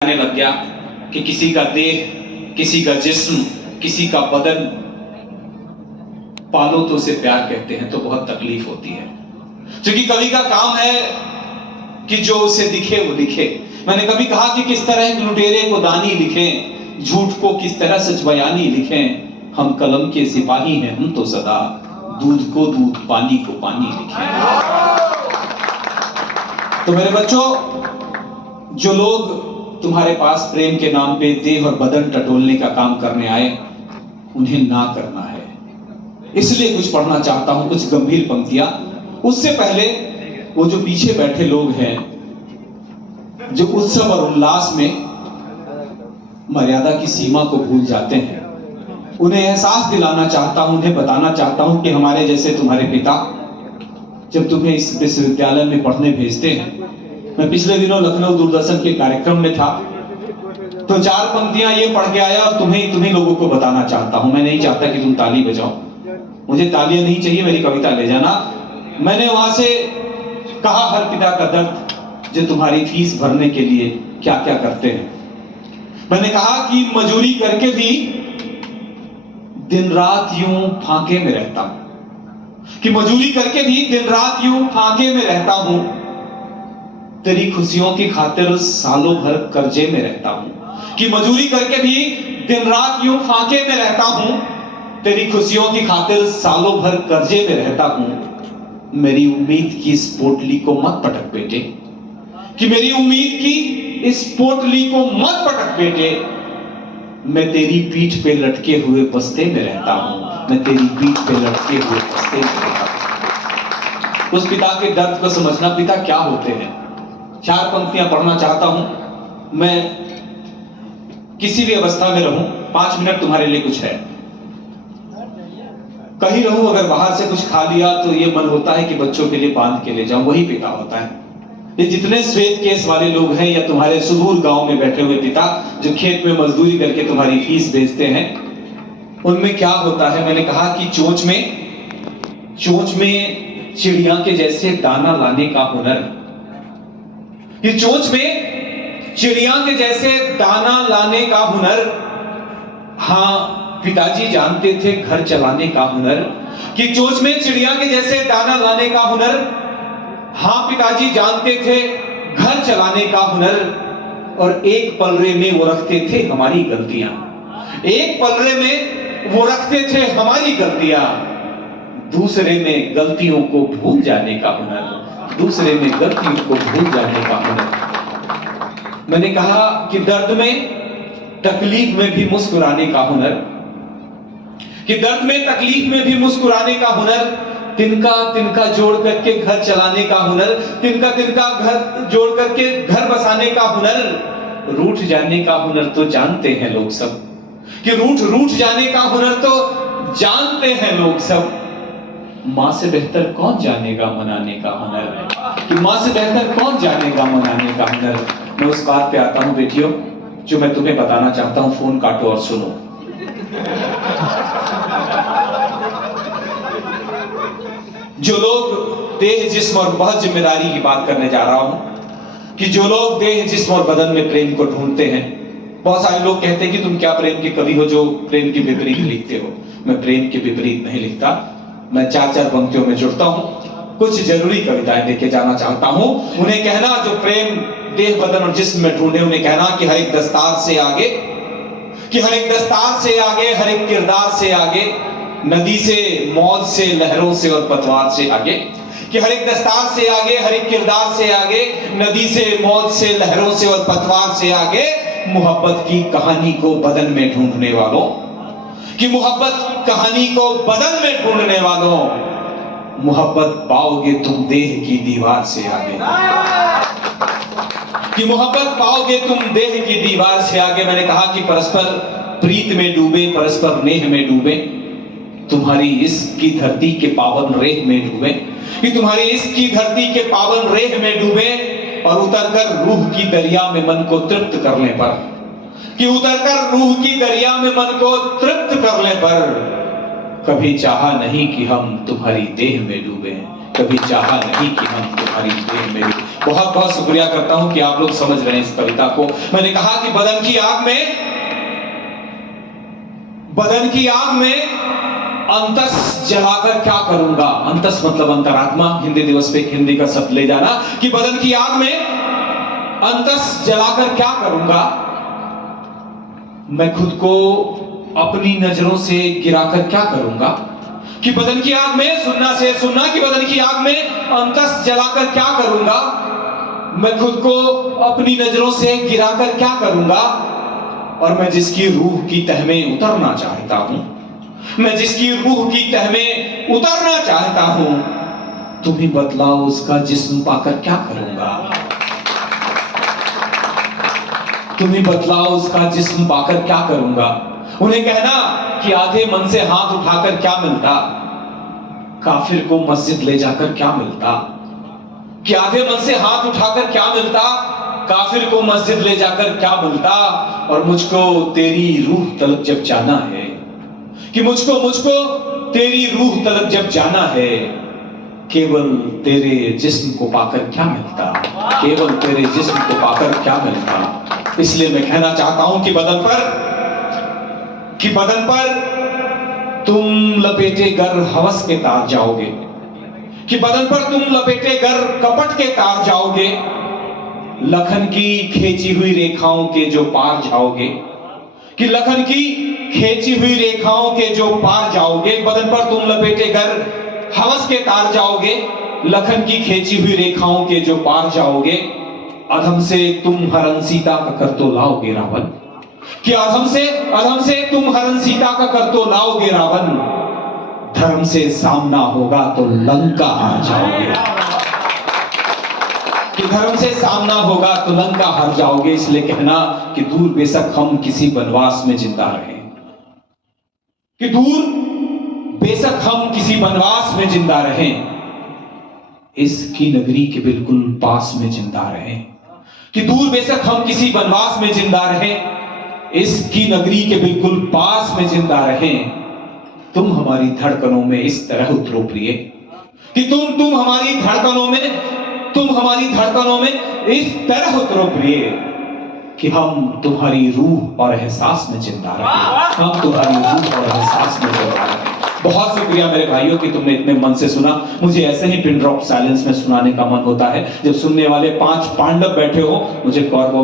आने लग गया कि किसी का देह, किसी का जिस्म, किसी का बदन पालो तो उसे प्यार कहते हैं, तो बहुत तकलीफ होती है। क्योंकि कवि का काम है कि जो उसे दिखे वो लिखे। मैंने कभी कहा कि किस तरह लुटेरे को दानी लिखें, झूठ को किस तरह सच बयानी लिखें। हम कलम के सिपाही हैं, हम तो सदा दूध को दूध, पानी को पानी लिखें। तो मेरे बच्चों, जो लोग तुम्हारे पास प्रेम के नाम पे देह और बदन टटोलने का काम करने आए, उन्हें ना करना है। इसलिए कुछ पढ़ना चाहता हूं, कुछ गंभीर पंक्तियां। उससे पहले वो जो पीछे बैठे लोग हैं, जो उत्सव और उल्लास में मर्यादा की सीमा को भूल जाते हैं, उन्हें एहसास दिलाना चाहता हूं, उन्हें बताना चाहता हूं कि हमारे जैसे तुम्हारे पिता जब तुम्हें इस विश्वविद्यालय में पढ़ने भेजते हैं। मैं पिछले दिनों लखनऊ दूरदर्शन के कार्यक्रम में था, तो 4 पंक्तियां ये पढ़ के आया और तुम्हें लोगों को बताना चाहता हूं। मैं नहीं चाहता कि तुम ताली बजाओ, मुझे तालियां नहीं चाहिए, मेरी कविता ले जाना। मैंने वहां से कहा, हर पिता का दर्द जो तुम्हारी फीस भरने के लिए क्या क्या करते हैं। मैंने कहा कि मजदूरी करके भी दिन रात यूं फांके में रहता हूं, कि मजदूरी करके भी दिन रात यूं फांके में रहता हूं, तेरी खुशियों की खातिर सालों भर कर्जे में रहता हूं। कि मजदूरी करके भी दिन रात यूं फांके में रहता हूं, तेरी खुशियों की खातिर सालों भर कर्जे में रहता हूं। मेरी उम्मीद की इस पोटली को मत पटक बेटे, कि मेरी उम्मीद की इस पोटली को मत पटक बेटे। मैं तेरी पीठ पे लटके हुए बस्ते में रहता हूं, मैं तेरी पीठ पे लटके हुए बस्ते में रहता हूं। उस पिता के दर्द को समझना, पिता क्या होते हैं। 4 पंक्तियां पढ़ना चाहता हूं। मैं किसी भी अवस्था में रहूं, 5 मिनट तुम्हारे लिए कुछ है। कहीं रहूं, अगर बाहर से कुछ खा लिया तो ये मन होता है कि बच्चों के लिए बांध के ले जाऊं, वही पिता होता है। ये जितने श्वेत केस वाले लोग हैं, या तुम्हारे सुदूर गांव में बैठे हुए पिता जो खेत में मजदूरी करके तुम्हारी फीस भेजते हैं, उनमें क्या होता है। मैंने कहा कि चोंच में चिड़िया के जैसे दाना लाने का हुनर, ये चोंच में चिड़िया के जैसे दाना लाने का हुनर। हाँ, पिताजी जानते थे घर चलाने का हुनर, कि चोंच में चिड़िया के जैसे दाना लाने का हुनर। हाँ, पिताजी जानते थे घर चलाने का हुनर। और एक पलरे में वो रखते थे हमारी गलतियां, एक पलरे में वो रखते थे हमारी गलतियां। दूसरे में गलतियों को भूल जाने का हुनर, दूसरे में गलतियों को भूल जाने का हुनर। मैंने कहा कि दर्द में, तकलीफ में भी मुस्कुराने का हुनर, कि दर्द में, तकलीफ में भी मुस्कुराने का हुनर। तिनका तिनका जोड़ करके घर चलाने का हुनर, तिनका तिनका घर जोड़ करके घर बसाने का हुनर। रूठ जाने का हुनर तो जानते हैं लोग सब, कि रूठ जाने का हुनर तो जानते हैं लोग सब। मां से बेहतर कौन जानेगा मनाने का हुनर, कि मां से बेहतर कौन जानेगा मनाने का हुनर। मैं उस बात पे आता हूं बेटियों, जो मैं तुम्हें बताना चाहता हूं। फोन काटो और सुनो। जो लोग देह, जिस्म और बहुत जिम्मेदारी की बात करने जा रहा हूं, कि जो लोग देह, जिस्म और बदन में प्रेम को ढूंढते हैं। बहुत सारे लोग कहते हैं कि तुम क्या प्रेम के कवि हो जो प्रेम के विपरीत लिखते हो। मैं प्रेम के विपरीत नहीं लिखता, मैं 4-4 पंक्तियों में जुड़ता हूं। कुछ जरूरी कविताएं देके जाना चाहता हूं। उन्हें कहना, जो प्रेम देह, बदन और जिस्म में ढूंढे, उन्हें कहना कि हर एक दस्तार से आगे, कि हर एक दस्तार से आगे, हर एक किरदार से आगे, नदी से, मौज से, लहरों से और पतवार से आगे। कि हर एक दस्तार से आगे, हर एक किरदार से आगे, नदी से, मौज से, लहरों से और पतवार से आगे, मोहब्बत की कहानी को बदन में ढूंढने वालों, कि मोहब्बत कहानी को बदन में ढूंढने वालों, मोहब्बत पाओगे तुम देह की दीवार से आगे, कि मोहब्बत पाओगे तुम देह की दीवार से आगे। मैंने कहा कि परस्पर प्रीत में डूबे, परस्पर नेह में डूबे, तुम्हारी इश्क की धरती के पावन रेह में डूबे, कि तुम्हारी इश्क की धरती के पावन रेह में डूबे। और उतरकर रूह की दरिया में मन को तृप्त करने पर, कि उतरकर रूह की दरिया में मन को तृप्त करने पर, कभी चाहा नहीं कि हम तुम्हारी देह में डूबे, कभी चाहा नहीं कि हम तुम्हारी देह में। बहुत बहुत शुक्रिया करता हूं कि आप लोग समझ रहे हैं इस कविता को। मैंने कहा कि बदन की आग में अंतस जलाकर क्या करूंगा। अंतस मतलब अंतरात्मा। हिंदी दिवस पे एक हिंदी का शब्द ले जाना कि बदन की आग में अंतस जलाकर क्या करूंगा। मैं खुद को अपनी नजरों से गिराकर क्या करूंगा। कि बदन की आग में सुनना कि बदन की आग में अंतस जलाकर क्या करूंगा। मैं खुद को अपनी नजरों से गिराकर क्या करूंगा। और मैं जिसकी रूह की तह में उतरना चाहता हूं, मैं जिसकी रूह की तह में उतरना चाहता हूं, तुम ही बतलाओ उसका जिस्म पाकर क्या करूंगा। तुम ही बतलाओ उसका जिस्म पाकर क्या करूंगा। उन्हें कहना कि आधे मन से हाथ उठाकर क्या मिलता, काफिर को मस्जिद ले जाकर क्या मिलता। कि आधे मन से हाथ उठाकर क्या मिलता, काफिर को मस्जिद ले जाकर क्या मिलता। और मुझको तेरी रूह तलब जब जाना है, कि मुझको तेरी रूह तलब जब जाना है, केवल तेरे जिस्म को पाकर क्या मिलता, केवल तेरे जिस्म को पाकर क्या मिलता। इसलिए मैं कहना चाहता हूं कि बदन पर तुम लपेटे गर हवस के तार जाओगे। कि बदन पर तुम लपेटे गर कपट के तार जाओगे। लखन की खींची हुई रेखाओं के जो पार जाओगे। कि लखन की खींची हुई रेखाओं के जो पार जाओगे। बदन पर तुम लपेटे गर हवस के तार जाओगे। लखन की खींची हुई रेखाओं के जो पार जाओगे। अधम से तुम हरन सीता का कर तो लाओगे रावण। कि अधम से तुम हरन सीता का कर तो लाओगे रावण। धर्म से सामना होगा तो लंका हार जाओगे। कि धर्म से सामना होगा तो लंका हार जाओगे। इसलिए कहना कि दूर बेशक हम किसी वनवास में जिंदा रहें, कि दूर बेशक हम किसी वनवास में जिंदा रहें, इसकी नगरी के बिल्कुल पास में जिंदा रहें। कि दूर बेशक हम किसी वनवास में जिंदा रहें, इसकी नगरी के बिल्कुल पास में जिंदा रहें। तुम हमारी धड़कनों में इस तरह उतरो प्रिय। कि तुम हमारी धड़कनों में इस तरह उतरो प्रिय, कि हम तुम्हारी रूह और एहसास में जिंदा रहें। हम तुम्हारी रूह और एहसास में जिंदा रहें। बहुत शुक्रिया मेरे भाइयों कि तुमने इतने मन से सुना। मुझे ऐसे ही पिन ड्रॉप साइलेंस में सुनाने का मन होता है। जब सुनने वाले 5 पांडव बैठे हो, मुझे कौरवों